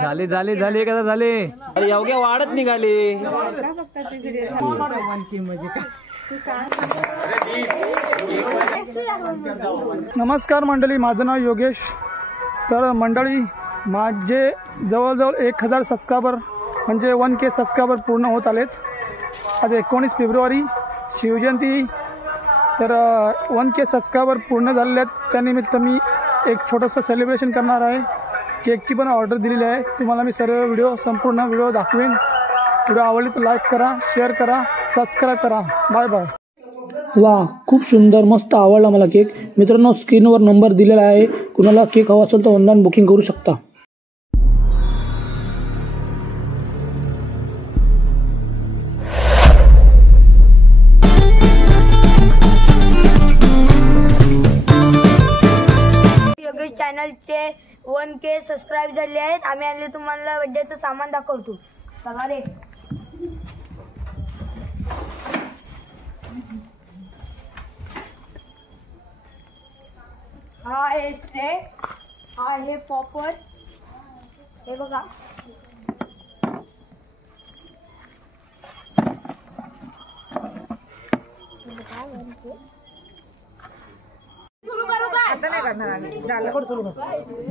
झाले झाले झाले का झाले एवढ्या वाढत निघाले. नमस्कार मंडळी, माझं नाव योगेश. तर मंडळी, माझे जवळजवळ 1000 सबस्क्रायबर म्हणजे 1K सबस्क्रायबर पूर्ण होत आलेत. आज 19 फेब्रुवारी शिवजयंती. तर 1K सबस्क्रायबर पूर्ण झालेले आहेत. त्यानिमित्त मी एक छोटंसं सेलिब्रेशन करणार आहे. केकची पण ऑर्डर दिलेली आहे. तुम्हाला मी सर्व संपूर्ण व्हिडिओ दाखवेन. व्हिडिओ आवडली तर लाईक करा, शेअर करा, सबस्क्राईब करा. Bye bye. वा, खूप सुंदर, मस्त आवडला मला केक. मित्रांनो, स्क्रीनवर नंबर दिलेला आहे. कुणाला केक हवा असेल तर ऑनलाईन बुकिंग करू शकता. योगेश चॅनलचे 1K सबस्क्राईब झाले आहेत. आम्ही आणले तुम्हाला बर्थडेचं सामान दाखवतो. बघा रे. हा आहे स्ट्रे, हा आहे पॉपर. हे बघा.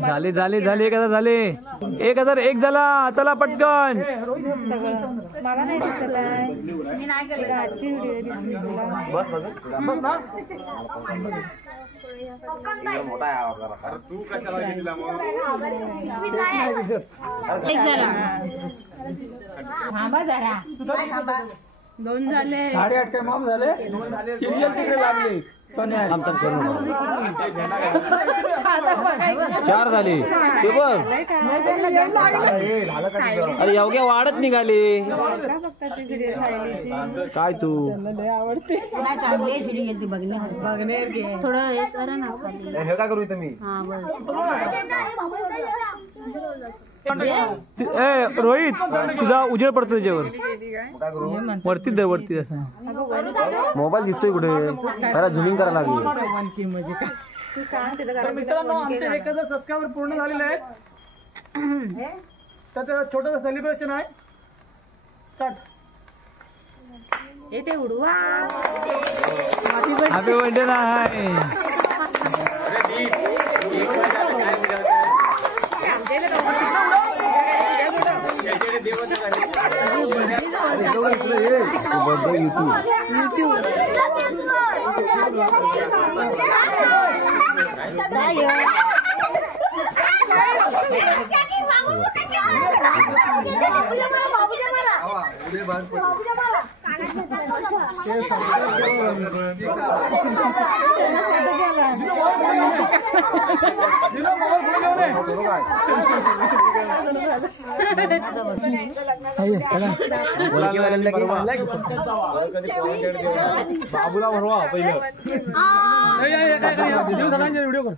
झाले झाले झाले 1000 झाले. 1001 झाला. चला पटकन. मला नाही दिसलाय. मी नाही केलं. आजची व्हिडिओ मोठा आहे. तू कशाला गेला मग? थांबा जरा. 2 झाले. 8.5 काय माम झाले. लागले 4 झाले. ते बघ. अरे एवढ्या वाढत निघाले. काय तू थोडं हे करा ना. हे काय करू तुम्ही? रोहित, तुझा उजेड पडतो त्याच्यावर. वरती दे, वरती. असा मोबाईल दिसतोय कुठे? जरा झुमिंग करायला लागली. मित्रांनो, आमचे 1000 सबस्क्रायबर पूर्ण झालेले आहेत. तर छोटंसं सेलिब्रेशन आहे. येते उडवा. हॅपी बर्थडे नाही. बाबूला भरवा पहिलं. व्हिडिओ कर.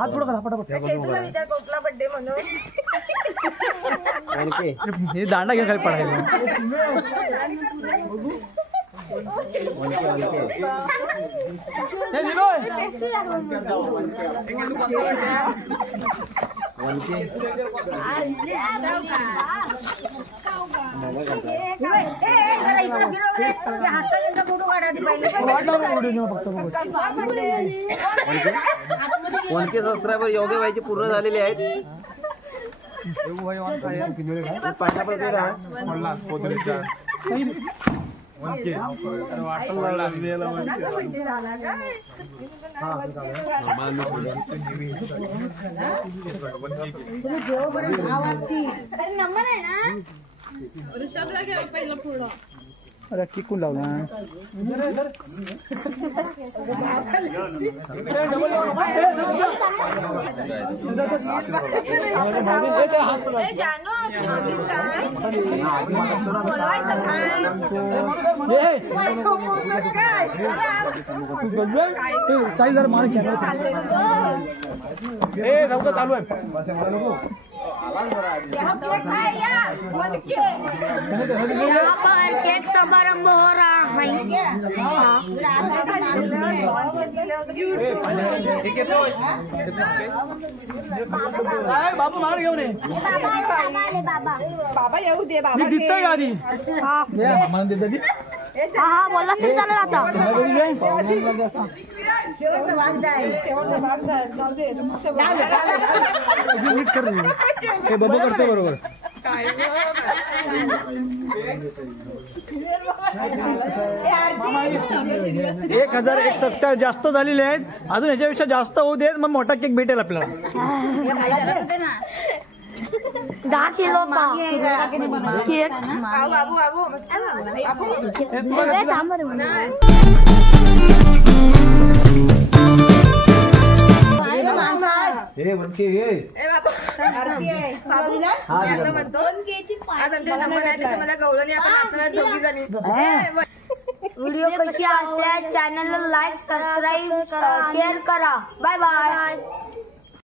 हात पुढं करा पटापट. विचार कोकला बर्थडे म्हणून. हे दांडा घेऊन खाली पडायला. वनके सबस्क्रायबर योग्य व्हायचे पूर्ण झालेले आहेत. नंबर आहे ना. अरे किकून लावला. चाळीस हजार मार चालू आहे. यहाँ पर केक समारंभ हो रहा है। बाबू मार घेऊन ये बाबा येऊ दे बाबा। मी दिसतोय आधी हा हा बोलला तरी चालेल आता। बरोबर करतो बरोबर 1001 जास्त झालेले आहेत अजून ह्याच्यापेक्षा जास्त होऊ देत मग मोठा केक भेटेल आपल्याला 10 किलो का केक। असं म्हणतो आज आमच्या नंबर आहे त्याच्यामध्ये गवळणी आपण नाचणार दोघी जणी। व्हिडिओ कशी असल्या चॅनलला लाईक सबस्क्राईब शेअर करा। Bye bye.